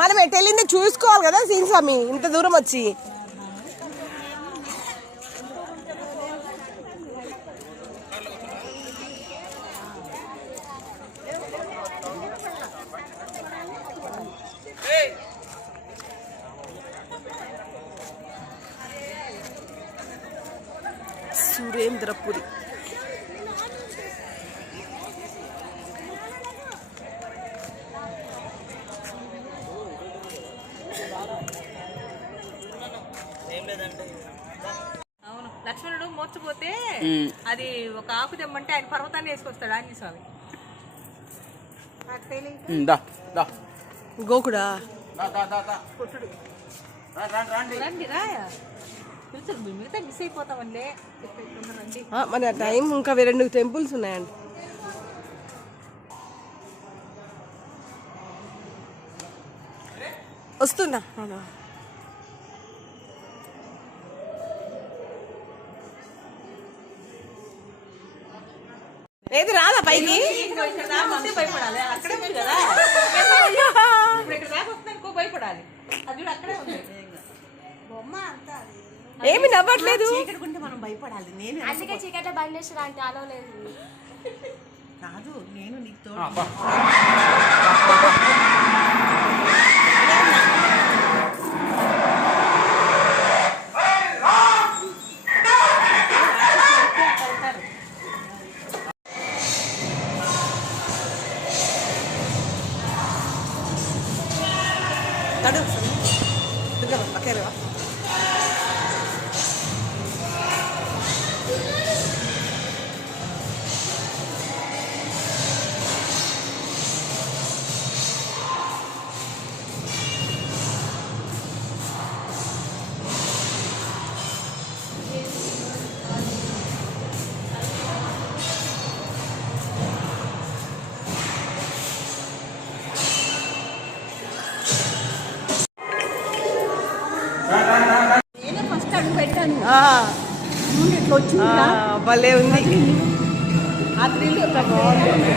మనం ఎటు వెళ్ళింది చూసుకోవాలి కదా సీన్ స్వామి ఇంత దూరం వచ్చి. సురేంద్రపురి. అవును. లక్ష్మణుడు మోర్చిపోతే అది ఒక ఆకు తెమ్మంటే ఆయన పర్వతాన్ని వేసుకొస్తాడు ఆంజనేయ స్వామి. దా దా. గోకుడా? రండి. మిగతా మిస్ అయిపోతామండి. మన టైం ఇంకా రెండు టెంపుల్స్ ఉన్నాయండి. వస్తున్నా. అది కూడా అక్కడే ఉంది. ఏమి నవ్వట్లేదు? మనం భయపడాలి. నేను అందుకే చీకట్లో బంద్ చేసిన అంటే అలో లేదు. కాదు నేను నీకు తోడు ఆ, బా. ఇట్లా వచ్చింది భలే ఉంది. ఆ బాగుంది